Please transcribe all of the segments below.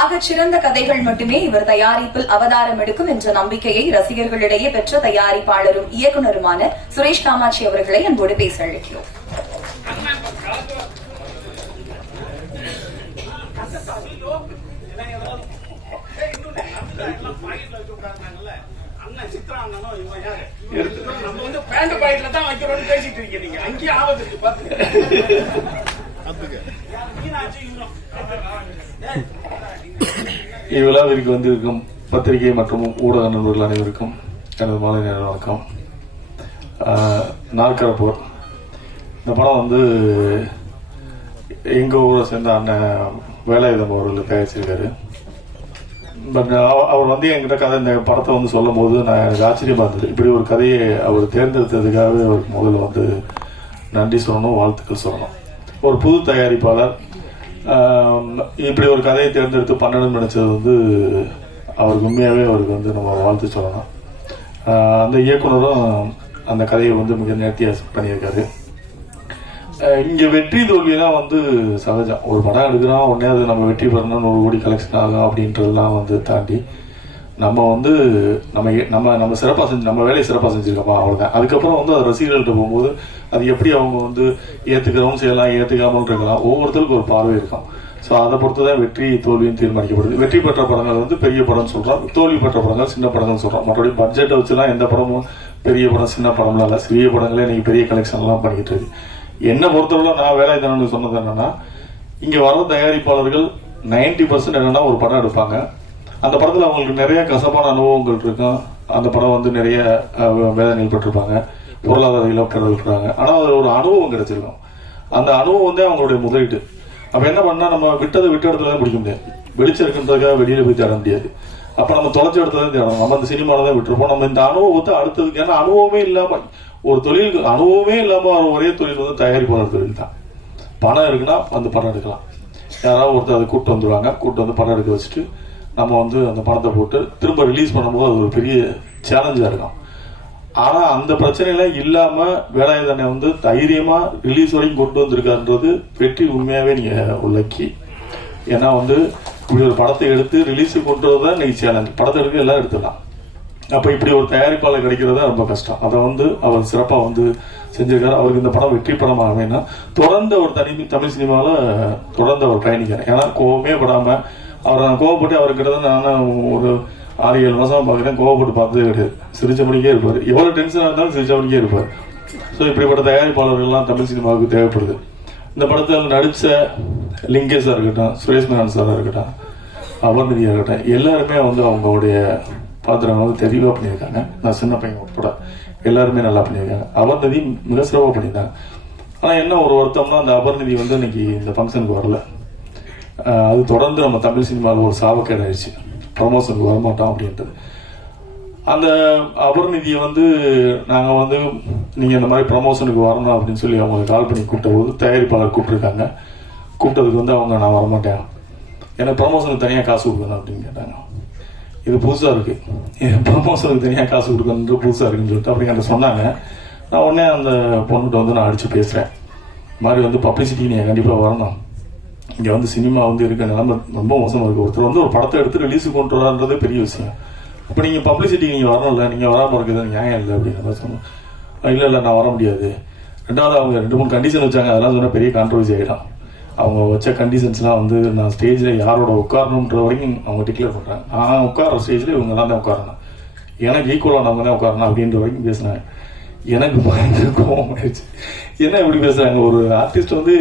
ஆகச் சிறந்த கதைகள் மட்டுமே இவர் தயாரிப்பில் அவதாரம் எடுக்கும் என்ற நம்பிக்கையை ரசிகர்களிடையே பெற்ற தயாரிப்பாளரும் இயக்குனருமான சுரேஷ் காமாட்சி அவர்களை அன்போடு பேச அழைக்கிறோம். நம்ம வந்து பேண்ட் பாக்கெட்ல தான் வைக்கிறோம்னு பேசிட்டு இருக்கீங்க நீங்க. அங்கேயும் ஆபத்து இருக்கு பாத்துக்க இவ்விழாவிற்கு வந்திருக்கும் பத்திரிகை மற்றும் ஊடக நண்பர்கள் அனைவருக்கும் எனது மாலை நேர வணக்கம். ஆஹ், இந்த படம் வந்து எங்கள் ஊரை சேர்ந்த அண்ணன் வேலாயுதம் அவர்கள் தயாரிச்சிருக்காரு. பட் அவர் வந்து என்கிட்ட கதை இந்த படத்தை வந்து சொல்லும் போது நான் எனக்கு ஆச்சரியமாக இருந்தது. இப்படி ஒரு கதையை அவர் தேர்ந்தெடுத்ததுக்காகவே அவருக்கு முதல்ல வந்து நன்றி சொல்லணும் வாழ்த்துக்கள் சொல்லணும். ஒரு புது தயாரிப்பாளர் இப்படி ஒரு கதையை தேர்ந்தெடுத்து பண்ணணும்னு நினச்சது வந்து அவருக்கு உண்மையாகவே அவருக்கு வந்து நம்ம வாழ்த்து சொல்லணும். அந்த இயக்குனரும் அந்த கதையை வந்து மிக நேர்த்தியாக பண்ணியிருக்காரு. இங்கே இங்க வெற்றி தோல்வியெல்லாம் வந்து சகஜம். ஒரு படம் எடுக்கிறோம் உடனே அது நம்ம வெற்றி பெறணும் நூறு கோடி கலெக்ஷன் ஆகும் அப்படின்றதெல்லாம் வந்து தாண்டி நம்ம வந்து நம்ம நம்ம நம்ம சிறப்பாக செஞ்சு நம்ம வேலையை சிறப்பாக செஞ்சுருக்கோமா அவ்வளோதான் அதுக்கப்புறம் வந்து அது ரசிகர்கள்ட்ட போகும்போது அது எப்படி அவங்க வந்து ஏற்றுக்கிறவங்க செய்யலாம் ஏற்றுக்காமல் இருக்கலாம் ஒவ்வொருத்தருக்கும் ஒரு பார்வை இருக்கும். ஸோ அதை பொறுத்து தான் வெற்றி தோல்வியும் தீர்மானிக்கப்படுது. வெற்றி பெற்ற படங்கள் வந்து பெரிய படம்னு சொல்கிறோம் தோல்வி பெற்ற படங்கள் சின்ன படங்கள்னு சொல்கிறோம் மற்றபடி பட்ஜெட்டை வச்சுலாம் எந்த படமும் பெரிய படம் சின்ன படம்லாம் இல்லை. சிறிய படங்களே இன்றைக்கி பெரிய கலெக்ஷன்லாம் பண்ணிக்கிட்டு இருக்கு. என்னை பொறுத்தவரை நான் வேலாயுதனுக்கு சொன்னது என்னென்னா இங்கே வர தயாரிப்பாளர்கள் 90% பர்சன்ட் என்னென்னா ஒரு படம் எடுப்பாங்க. அந்த படத்துல அவங்களுக்கு நிறைய கசப்பான அனுபவங்கள் இருக்கும் அந்த படம் வந்து நிறைய வேதனைகள் பட்டிருப்பாங்க. பொருளாதார இழப்புகள் இருக்கிறாங்க ஆனா அது ஒரு அனுபவம் கிடைச்சிருக்கும். அந்த அனுபவம் வந்து அவங்களுடைய முதலீடு அப்ப என்ன பண்ணா நம்ம விட்டதை விட்ட இடத்துல தான் பிடிக்க முடியாது வெளிச்சம் இருக்குன்றதுக்காக வெளியில போய் தேட முடியாது. அப்ப நம்ம தொலைச்ச இடத்துல தான் தேடணும். நம்ம அந்த சினிமால தான் விட்டுருப்போம். நம்ம இந்த அனுபவத்தை அடுத்ததுக்கு ஏன்னா அனுபவமே இல்லாம ஒரு தொழிலுக்கு அனுபவமே இல்லாம ஒரே தொழில் வந்து தயாரிப்பாளர் தொழில் தான். பணம் இருக்குன்னா வந்து படம் எடுக்கலாம். யாராவது ஒருத்தர் அதை கூப்பிட்டு வந்துருவாங்க. கூப்பிட்டு வந்து படம் எடுக்க வச்சுட்டு நம்ம வந்து அந்த படத்தை போட்டு திரும்ப ரிலீஸ் பண்ணும்போது அது ஒரு பெரிய சேலஞ்சாக இருக்கும். ஆனால் அந்த பிரச்சனைலாம் இல்லாமல் வேலாயுதனை வந்து தைரியமாக ரிலீஸ் வரைக்கும் கொண்டு வந்திருக்காருன்றது வெற்றி உண்மையாகவே நீங்கள் உள்ளக்கி ஏன்னா வந்து இப்படி ஒரு படத்தை எடுத்து ரிலீஸுக்கு கொண்டு வரதான் இன்னைக்கு சேலஞ்ச் படத்தை எடுக்க எல்லாம் எடுத்துடலாம். அப்போ இப்படி ஒரு தயாரிப்பாளர் கிடைக்கிறது ரொம்ப கஷ்டம். அதை வந்து அவர் சிறப்பாக வந்து செஞ்சிருக்காரு. அவருக்கு இந்த படம் வெற்றி படம் ஆகணும்னா தொடர்ந்து ஒரு தனி தமிழ் சினிமாவில் தொடர்ந்து அவர் பயணிக்கிறார் ஏன்னா கோவமே படாமல் அவரை நான் கோவப்பட்டு அவர்கிட்ட தான் நான் ஒரு ஆறு ஏழு மாதம் பார்க்குறேன். கோவப்பட்டு பார்த்ததே கிடையாது. சிரிச்சபடிக்கே இருப்பார். எவ்வளோ டென்ஷனாக இருந்தாலும் சிரிச்சபடிக்கே இருப்பார். ஸோ இப்படிப்பட்ட தயாரிப்பாளர்கள்லாம் தமிழ் சினிமாவுக்கு தேவைப்படுது. இந்த படத்தில் நடித்த லிங்கேஷாக இருக்கட்டும் சுரேஷ் மேனன் சாராக இருக்கட்டும் அபர்நிதியாக இருக்கட்டும் எல்லாருமே வந்து அவங்களுடைய பாத்திரம் வந்து தெளிவாக பண்ணியிருக்காங்க. நான் சின்ன பையன் உட்பட எல்லாருமே நல்லா பண்ணியிருக்காங்க. அபர்நிதி மிக சிறப்பாக பண்ணியிருக்காங்க ஆனால் என்ன ஒரு வருத்தம்னா அந்த அபர்நிதி வந்து இன்னைக்கு இந்த ஃபங்க்ஷனுக்கு வரல. அது தொடர்ந்து நம்ம தமிழ் சினிமாவில் ஒரு சாபக்கேடு ஆயிடுச்சு ப்ரமோஷனுக்கு வரமாட்டோம் அப்படின்றது. அந்த அபர்நிதியை வந்து நாங்கள் வந்து நீங்கள் இந்த மாதிரி ப்ரமோஷனுக்கு வரணும் அப்படின்னு சொல்லி அவங்க கால் பண்ணி கூப்பிட்ட போது தயாரிப்பாளர் கூப்பிட்டுருக்காங்க. கூப்பிட்டதுக்கு வந்து அவங்க நான் வரமாட்டேன். எனக்கு ப்ரமோஷனுக்கு தனியாக காசு கொடுக்கணும் அப்படின்னு கேட்டாங்க. இது புதுசாக இருக்கு. ப்ரமோஷனுக்கு தனியாக காசு கொடுக்கணுன்றது புதுசாக இருக்குன்னு சொல்லிட்டு அப்படிங்கிற சொன்னாங்க. நான் உடனே அந்த பொண்ணுகிட்ட வந்து நான் அடித்து பேசுகிறேன் இந்த மாதிரி வந்து பப்ளிசிட்டி நீங்கள் கண்டிப்பாக வரணும். இங்கே வந்து சினிமா வந்து இருக்க நிலைமை ரொம்ப மோசமாக இருக்குது ஒருத்தர் வந்து ஒரு படத்தை எடுத்து ரிலீஸுக்கு கொண்டு வரான்றது பெரிய விஷயம். அப்போ நீங்கள் பப்ளிசிட்டி நீங்கள் வரணும்ல நீங்கள் வராமல் இருக்கிறது நியாயம் இல்லை அப்படின்னு மாதிரி சொன்னோம் இல்லை இல்லை நான் வர முடியாது. ரெண்டாவது அவங்க ரெண்டு மூணு கண்டிஷன் வச்சாங்க. அதெல்லாம் சொன்னால் பெரிய கான்ட்ரவர்சி ஆகிடும் அவங்க வச்ச கண்டிஷன்ஸ்லாம் வந்து நான் ஸ்டேஜில் யாரோட உட்காரணுன்ற வரைக்கும் அவங்க டிக்ளேர் பண்ணுறாங்க நான் உட்கார ஸ்டேஜில் இவங்க தான் தான் உட்காரணும். எனக்கு ஈக்குவலானவங்க தான் உட்காரணும் அப்படின்ற வரைக்கும் பேசினாங்க. எனக்கு பயங்கர கோபம் ஆயிடுச்சு. என்ன இப்படி பேசுறாங்க? ஒரு ஆர்டிஸ்ட் வந்து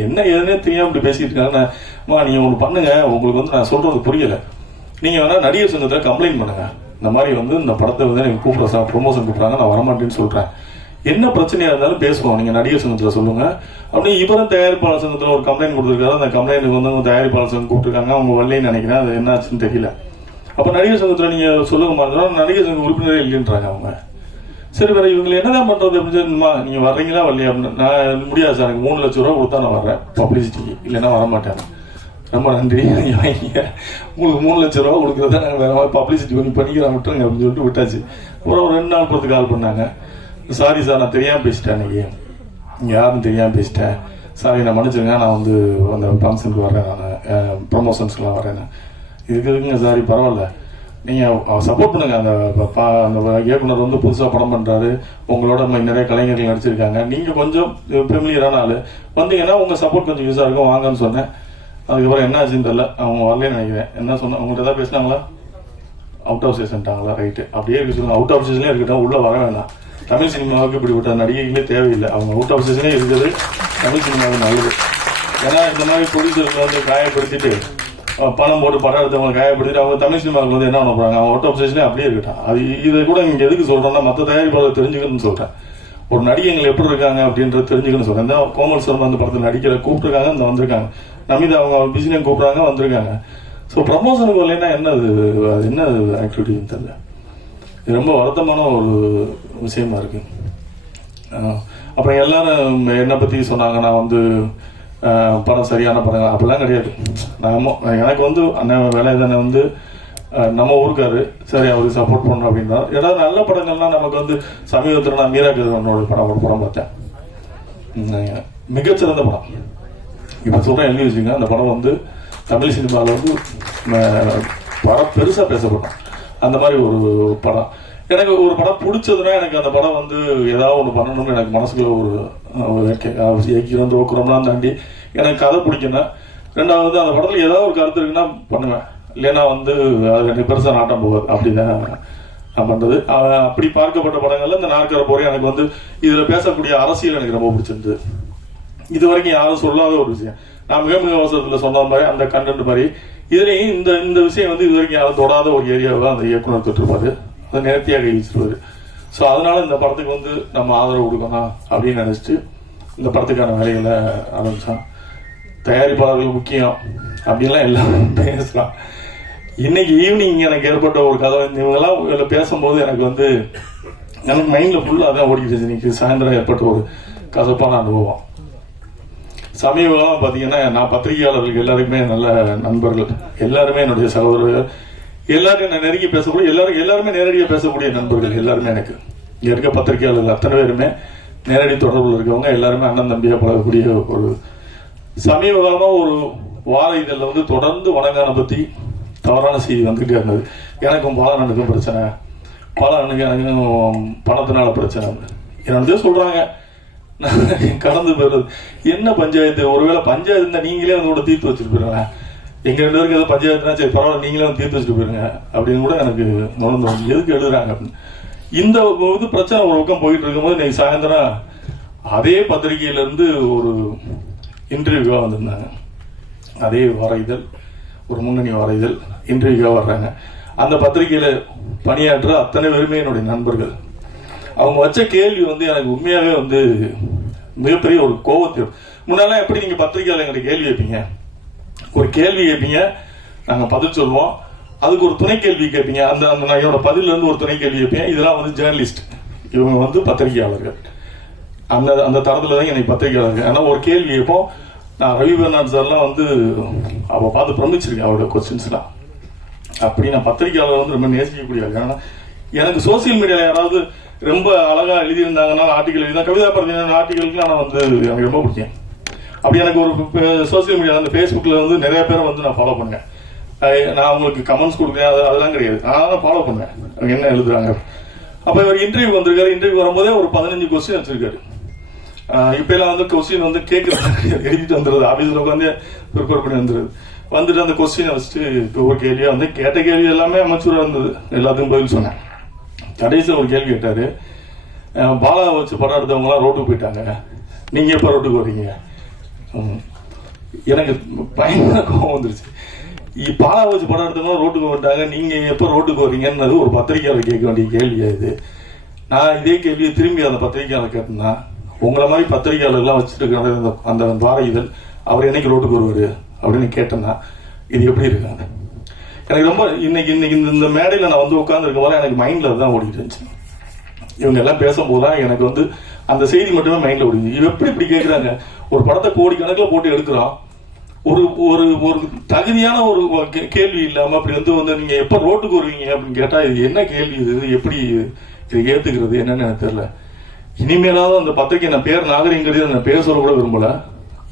என்ன ஏதுனே தெரியாம இப்படி பேசிட்டு இருக்காங்கம்மா அம்மா நீங்க ஒண்ணு பண்ணுங்க. உங்களுக்கு வந்து நான் சொல்றது புரியல. நீங்க வேணா நடிகர் சங்கத்துல கம்ப்ளைண்ட் பண்ணுங்க. இந்த மாதிரி வந்து இந்த படத்தை வந்து எனக்கு கூப்பிட சார் ப்ரொமோஷன் கூப்பிடுறாங்க. நான் வரமாட்டேன்னு சொல்றேன். என்ன பிரச்சனையா இருந்தாலும் பேசுவோம். நீங்க நடிகர் சங்கத்துல சொல்லுங்க. அப்படின்னு இவரும் தயாரிப்பாளர் சங்கத்துல ஒரு கம்ப்ளைண்ட் கொடுத்துருக்காரு. அந்த கம்ப்ளைண்ட்டுக்கு வந்து தயாரிப்பாளர் சங்கம் கூப்பிட்டுருக்காங்க. அவங்க வரலன்னு நினைக்கிறேன். அது என்னாச்சுன்னு தெரியல. அப்ப நடிகர் சங்கத்துல நீங்க சொல்லுங்க மாதிரி நடிகர் சங்க உறுப்பினரே இல்லைன்றாங்க அவங்க. சரி வேற இவங்களை என்னதான் பண்றது அப்படின்னு நீங்க வர்றீங்களா வரலையா? அப்படின்னு நான் முடியாது சார். எனக்கு மூணு லட்சம் ரூபா கொடுத்தா நான் வர்றேன். பப்ளிசிட்டிக்கு இல்லைன்னா வர மாட்டேன் ரொம்ப நன்றி. நீங்க வாங்கிங்க உங்களுக்கு மூணு லட்சம் ரூபா கொடுக்குறத நாங்கள் வேற மாதிரி பப்ளிசிட்டி பண்ணி பண்ணிக்கிறோம் விட்டுருங்க அப்படின்னு சொல்லிட்டு விட்டாச்சு. அப்புறம் ஒரு ரெண்டு நாள் பொறுத்து கால் பண்ணாங்க. சாரி சார் நான் தெரியாமல் பேசிட்டேன் அன்னைக்கு. நீங்கள் யாருன்னு தெரியாமல் பேசிட்டேன். சாரி நான் மன்னிச்சிருங்க. நான் வந்து அந்த ஃபங்க்ஷனுக்கு வரேன். நான் ப்ரொமோஷன்ஸ்க்குலாம் வரேன் இருக்குதுங்க சாரி பரவாயில்ல. நீங்கள் சப்போர்ட் பண்ணுங்க. அந்த அந்த இயக்குனர் வந்து புதுசாக படம் பண்ணுறாரு உங்களோட நிறைய கலைஞர்கள் நடிச்சிருக்காங்க. நீங்கள் கொஞ்சம் ஃபெமிலியரான ஆள். வந்தீங்கன்னா உங்கள் சப்போர்ட் கொஞ்சம் யூஸாக இருக்கும். வாங்கன்னு சொன்னேன். அதுக்கப்புறம் என்ன ஆச்சுன்னு தெரியல. அவங்க வரலன்னு நினைக்கிறேன். என்ன சொன்ன உங்கள்கிட்ட ஏதாவது பேசினாங்களா? அவுட் ஆஃப் சீசன்ட்டாங்களா ரைட்டு அப்படியே இருக்கு அவுட் ஆஃப் சீசன்லேயே இருக்கட்டும். உள்ளே வர வேண்டாம் தமிழ் சினிமாவுக்கு இப்படிப்பட்ட நடிகைகளே தேவையில்லை. அவங்க அவுட் ஆஃப் சீசனே இருக்குது தமிழ் சினிமாவுக்கு நல்லது. ஏன்னா இந்த மாதிரி ப்ரொடியூசர்கள் வந்து காயப்படுத்திட்டு பணம் போட்டு படம் எடுத்தவங்க காயப்படுத்திட்டு அவங்க தமிழ் சினிமாவுக்கு வந்து என்ன பண்ண போறாங்க? அவங்க ஒட்ட ஆஃப் அப்படியே இருக்கட்டும். அது இதை கூட இங்க எதுக்கு சொல்றேன்னா மற்ற தயாரிப்பாளர் தெரிஞ்சுக்கணும்னு சொல்றேன். ஒரு நடிகைகள் எப்படி இருக்காங்க அப்படின்றத தெரிஞ்சுக்கணும்னு சொல்றேன். இந்த கோமல் சர்மா அந்த படத்தில் நடிக்கிற கூப்பிட்டுருக்காங்க இந்த வந்திருக்காங்க. நமிதா அவங்க பிசினஸ் கூப்பிடுறாங்க வந்திருக்காங்க. ஸோ ப்ரமோஷனுக்கு வரலைன்னா என்ன அது அது என்ன ஆக்டிவிட்டின்னு தெரியல. இது ரொம்ப வருத்தமான ஒரு விஷயமா இருக்கு. அப்புறம் எல்லாரும் என்னை பற்றி சொன்னாங்க. நான் வந்து படம் சரியான படம். அப்படிலாம் கிடையாது. நாம எனக்கு வந்து அண்ணன் வேலை தானே வந்து நம்ம ஊருக்காரு. சரி அவருக்கு சப்போர்ட் பண்ணணும் அப்படின்னா ஏதாவது நல்ல படங்கள்லாம் நமக்கு வந்து சமீபத்தில் நான் மீரா படம் ஒரு படம் பார்த்தேன். மிகச்சிறந்த படம். இப்போ சொல்கிறேன் எழுதி வச்சுங்க அந்த படம் வந்து தமிழ் சினிமாவில் வந்து படம் பெருசாக பேசப்படும். அந்த மாதிரி ஒரு படம். எனக்கு ஒரு படம் பிடிச்சதுன்னா எனக்கு அந்த படம் வந்து ஏதாவது ஒன்று பண்ணணும்னு எனக்கு மனசுக்குள்ள ஒரு அஹ், இயக்கிறோம் தாண்டி எனக்கு கதை பிடிக்கணும் ரெண்டாவது அந்த படத்தில் ஏதாவது ஒரு கருத்து இருக்குன்னா பண்ணுவேன். இல்லைன்னா வந்து அது எனக்கு பெருசாக நாட்டம் போகாது. அப்படிதான் நான் பண்ணுறது அப்படி பார்க்கப்பட்ட படங்கள்ல இந்த நாற்கர போறேன் எனக்கு வந்து இதில் பேசக்கூடிய அரசியல் எனக்கு ரொம்ப பிடிச்சிருந்தது. இது வரைக்கும் யாரும் சொல்லாத ஒரு விஷயம். நான் மிக மிக அவசரத்தில் சொன்ன மாதிரி அந்த கண்டென்ட் மாதிரி. இதுலேயும் இந்த இந்த விஷயம் வந்து இது வரைக்கும் யாரும் தொடாத ஒரு ஏரியாவை அந்த இயக்குனர் தொட்டிருப்பாரு. அதை நேர்த்தியாக கை வச்சிருவாரு ஸோ அதனால இந்த படத்துக்கு வந்து நம்ம ஆதரவு கொடுக்கணும் அப்படின்னு நினைச்சிட்டு இந்த படத்துக்கான வேலைகளை ஆரம்பிச்சான். தயாரிப்பாளர்கள் முக்கியம் அப்படின்லாம் எல்லாரும் பேசலாம். இன்னைக்கு ஈவினிங் எனக்கு ஏற்பட்ட ஒரு கதை இவங்கெல்லாம் இதில் பேசும்போது எனக்கு வந்து எனக்கு மைண்ட்ல ஃபுல்லாக அதான் ஓடிக்கிட்டு இன்னைக்கு சாயந்தரம் ஏற்பட்ட ஒரு கசப்பான அனுபவம். சமீபம் பார்த்தீங்கன்னா நான் பத்திரிகையாளர்களுக்கு எல்லாருக்குமே நல்ல நண்பர்கள் எல்லாருமே என்னுடைய சகோதரர்கள் எல்லாரும் நான் நெருங்கி பேசக்கூடிய எல்லாரும் எல்லாருமே நேரடியாக பேசக்கூடிய நண்பர்கள் எல்லாருமே எனக்கு. இங்கே இருக்க பத்திரிகையாளர்கள் அத்தனை பேருமே நேரடி தொடர்பில் இருக்கவங்க எல்லாருமே அண்ணன் தம்பியாக பழகக்கூடிய ஒரு சமீபகாலமாக ஒரு வார இதழில் வந்து தொடர்ந்து வணங்கான பற்றி தவறான செய்தி வந்துகிட்டே இருந்தது. எனக்கும் பாலனனுக்கும் பிரச்சனை. பாலனனுக்கு எனக்கும் பணத்தினால பிரச்சனை. என்னதே சொல்கிறாங்க நான் கடந்து போயிடுறது. என்ன பஞ்சாயத்து? ஒருவேளை பஞ்சாயத்து இருந்தால் நீங்களே அதோட தீர்த்து வச்சுட்டு போயிருங்க எங்க ரெண்டு பேருக்கு ஏதோ பஞ்சாயத்துனா சரி பரவாயில்ல நீங்களே வந்து தீர்த்து வச்சுட்டு போயிருங்க அப்படின்னு கூட எனக்கு நுழைந்து வந்து எதுக்கு எழுதுறாங்க அப்படின்னு. இந்த இது பிரச்சனை ஒரு பக்கம் போயிட்டு இருக்கும்போது இன்னைக்கு சாயந்தரம் அதே பத்திரிகையில இருந்து ஒரு இன்டர்வியூவா வந்திருந்தாங்க. அதே வார இதழ் ஒரு முன்னணி வார இதழ் இன்டர்வியூவா வர்றாங்க. அந்த பத்திரிகையில பணியாற்ற அத்தனை பேருமே என்னுடைய நண்பர்கள். அவங்க வச்ச கேள்வி வந்து எனக்கு உண்மையாவே வந்து மிகப்பெரிய ஒரு கோபத்தை முன்னெல்லாம் எப்படி நீங்க பத்திரிகையாளர் எங்களுக்கு கேள்வி வைப்பீங்க ஒரு கேள்வி கேட்பீங்க நாங்க பதில் சொல்லுவோம். அதுக்கு ஒரு துணை கேள்வி கேட்பீங்க அந்த அந்த நான் என்னோட பதில்ல இருந்து ஒரு துணை கேள்வி கேட்பேன் இதெல்லாம் வந்து ஜேர்னலிஸ்ட் இவங்க வந்து பத்திரிகையாளர்கள். அந்த அந்த தரத்துல தான் எனக்கு பத்திரிகையாளர்கள். ஆனா ஒரு கேள்வி கேட்போம் நான் ரவி பெர்னாட் சார்லாம் வந்து அவ பார்த்து பிரமிச்சிருக்கேன் அவரோட கொஸ்டின்ஸ்லாம் அப்படி நான் பத்திரிகையாளர் வந்து ரொம்ப நேசிக்கக்கூடிய ஆள். எனக்கு சோசியல் மீடியாவில் யாராவது ரொம்ப அழகா எழுதியிருந்தாங்கன்னா ஆர்டிகல் எழுதினா கவிதா பரதின ஆர்டிகளுக்கு நான் வந்து எனக்கு ரொம்ப பிடிக்கும். அப்படி எனக்கு ஒரு சோசியல் மீடியா அந்த ஃபேஸ்புக்கில் வந்து நிறைய பேரை வந்து நான் ஃபாலோ பண்ணேன். நான் அவங்களுக்கு கமெண்ட்ஸ் கொடுக்குறேன் அது அதெல்லாம் கிடையாது. நான் தான் ஃபாலோ பண்ணேன். அவங்க என்ன எழுதுறாங்க? அப்போ இவர் இன்டர்வியூ வந்திருக்காரு. இன்டர்வியூ வரும்போதே ஒரு பதினஞ்சு கொஸ்டின் வச்சிருக்காரு. ஆஹ் எல்லாம் வந்து கொஸ்டின் வந்து கேட்கறாங்க எழுதிட்டு வந்துருது ஆஃபீஸில் உட்காந்து ப்ரிப்பேர் பண்ணி வந்துருது வந்துட்டு அந்த கொஸ்டினை வச்சுட்டு ஒரு கேள்வியாக வந்து கேட்ட கேள்வி எல்லாமே அமைச்சூராக இருந்தது. எல்லாத்துக்கும் பதில் சொன்னேன். கடைசியில் ஒரு கேள்வி கேட்டார். பாலா வச்சு படம் எடுத்தவங்களாம் ரோட்டுக்கு போயிட்டாங்க. நீங்கள் எப்போ ரோட்டுக்கு வர்றீங்க? எனக்கு பயங்கர கோவம் வந்துருச்சு. இ- பாலா வச்சு படம் எடுத்தவங்க ரோட்டுக்கு வந்துட்டாங்க. நீங்க எப்ப ரோட்டுக்கு வர்றீங்கன்னு ஒரு பத்திரிகையாளர் கேட்க வேண்டிய கேள்வியா இது நான் இதே கேள்வியை திரும்பி அந்த பத்திரிகையாளர் கேட்டேன்னா உங்களை மாதிரி பத்திரிகையாளர்லாம் வச்சுட்டு அந்த அந்த வார இதழ் அவர் என்னைக்கு ரோட்டுக்கு வருவார் அப்படின்னு கேட்டேன்னா இது எப்படி இருக்காங்க எனக்கு ரொம்ப இன்னைக்கு இன்னைக்கு இந்த- இந்த நான் வந்து உட்காந்துருக்க போது எனக்கு மைண்டில் தான் ஓடிட்டு இருந்துச்சு. இவங்க எல்லாம் பேசும்போதுதான் எனக்கு வந்து அந்த செய்தி மட்டுமே மைண்ட்ல ஓடிது. இவ எப்படி இப்படி கேட்குறாங்க ஒரு படத்தை கோடி கணக்குல போட்டு எடுக்கிறான் ஒரு ஒரு ஒரு தகுதியான ஒரு கே- கேள்வி இல்லாம அப்படி வந்து வந்து நீங்க எப்ப ரோட்டுக்கு வருவீங்க அப்படின்னு கேட்டா இது என்ன கேள்வி இது? எப்படி இதை ஏத்துக்கிறது? என்னன்னு எனக்கு தெரியல. இனிமேலாவது அந்த பத்திரிகை நான் பேர் நாகரிகங்கிறது நான் பேர் சொல்ல கூட விரும்பல.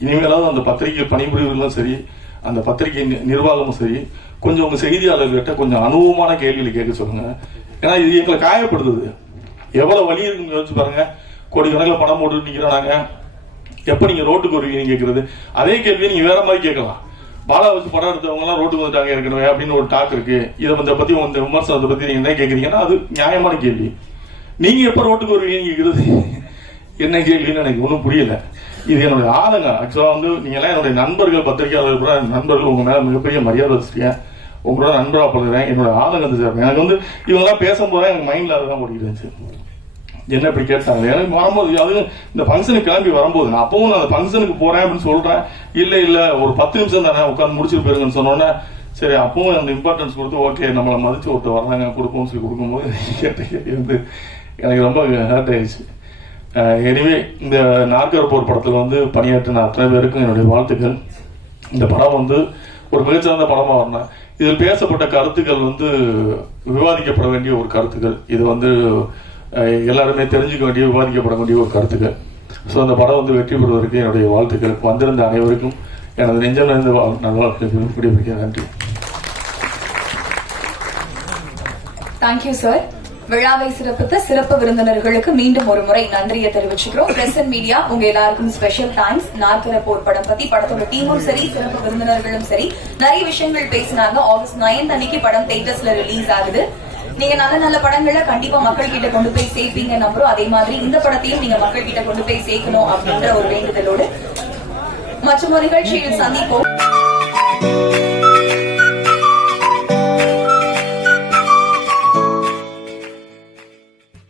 இனிமேலாவது அந்த பத்திரிகை பணிபுரிவர்களும் சரி அந்த பத்திரிகை நிர்வாகமும் சரி கொஞ்சம் உங்க செய்தியாளர்கிட்ட கொஞ்சம் அனுபவமான கேள்விகளை கேட்க சொல்லுங்க. ஏன்னா இது எங்களை காயப்படுத்துது. எவ்வளவு வழி இருக்குன்னு யோசிச்சு பாருங்க. கோடிக்கணக்கில் பணம் போட்டு நிக்கிறோம் நாங்க. எப்ப நீங்க ரோட்டுக்கு வருவீங்கன்னு கேக்குறது? அதே கேள்வியை நீங்க வேற மாதிரி கேட்கலாம். பாலா வச்சு படம் எடுத்தவங்க எல்லாம் ரோட்டுக்கு வந்துட்டாங்க ஏற்கனவே அப்படின்னு ஒரு டாக் இருக்கு. இதை வந்து பத்தி இந்த விமர்சனத்தை பத்தி நீங்க என்ன கேக்குறீங்கன்னா அது நியாயமான கேள்வி. நீங்க எப்ப ரோட்டுக்கு வருவீங்கன்னு கேக்குறது? என்ன கேள்வின்னு எனக்கு ஒன்றும் புரியல. இது என்னுடைய ஆதங்க ஆக்சுவலா வந்து நீங்க எல்லாம் என்னுடைய நண்பர்கள் பத்திரிகையாளர்கள் கூட நண்பர்கள் உங்க மேல மிகப்பெரிய மரியாதை வச்சிருக்கேன். உங்களோட நண்பராக பழகுறேன். என்னோட ஆதங்கத்தை சார் எனக்கு வந்து இவங்கெல்லாம் பேசும்போது எனக்கு மைண்ட்ல அதுதான் ஓடிக்கிட்டு இருந்துச்சு. என்ன இப்படி கேட்டாங்க? எனக்கு வரும்போது அது இந்த ஃபங்க்ஷனுக்கு கிளம்பி வரும்போது நான் அப்பவும் நான் அந்த ஃபங்க்ஷனுக்கு போறேன் அப்படின்னு சொல்றேன். இல்ல இல்ல ஒரு பத்து நிமிஷம் தானே உட்காந்து முடிச்சுட்டு போயிருங்கன்னு சொன்னோன்னே சரி அப்பவும் அந்த இம்பார்ட்டன்ஸ் கொடுத்து ஓகே நம்மளை மதிச்சு ஒருத்தர் வர்றாங்க கொடுப்போம்னு சொல்லி கொடுக்கும்போது கேட்ட கேள்வி வந்து எனக்கு ரொம்ப ஹர்ட் ஆயிடுச்சு. எனிவே இந்த நாற்கர் போர் படத்துல வந்து பணியாற்றின அத்தனை பேருக்கும் என்னுடைய வாழ்த்துக்கள். இந்த படம் வந்து ஒரு மிகச்சிறந்த படமா வரணும் இதில் பேசப்பட்ட கருத்துக்கள் வந்து விவாதிக்கப்பட வேண்டிய ஒரு கருத்துக்கள். இது வந்து எல்லாருமே தெரிஞ்சுக்க வேண்டிய விவாதிக்கப்பட வேண்டிய ஒரு கருத்துக்கள். ஸோ அந்த படம் வந்து வெற்றி பெறுவதற்கு என்னுடைய வாழ்த்துக்கள். வந்திருந்த அனைவருக்கும் எனது நெஞ்சம் நிறைந்த வாழ்- நல்வாழ்த்துக்கள் நன்றி. தேங்க்யூ சார் விழாவை சிறப்பித்த சிறப்பு விருந்தினர்களுக்கு மீண்டும் ஒரு முறை நன்றியை தெரிவிச்சுக்கிறோம். பிரஸ் அண்ட் மீடியா உங்க எல்லாருக்கும் ஸ்பெஷல் தேங்க்ஸ் நாற்கர போர் படம் பத்தி படத்தோட டீமும் சரி சிறப்பு விருந்தினர்களும் சரி. நிறைய விஷயங்கள் பேசினாங்க. ஆகஸ்ட் நைன்த் அன்னைக்கு படம் தேட்டர்ஸ்ல ரிலீஸ் ஆகுது. நீங்க நல்ல நல்ல படங்களை கண்டிப்பா மக்கள் கிட்ட கொண்டு போய் சேர்ப்பீங்க நம்புறோம். அதே மாதிரி இந்த படத்தையும் நீங்க மக்கள் கிட்ட கொண்டு போய் சேர்க்கணும் அப்படின்ற ஒரு வேண்டுதலோடு. மற்றும் ஒரு நிகழ்ச்சியில் சந்திப்போம்.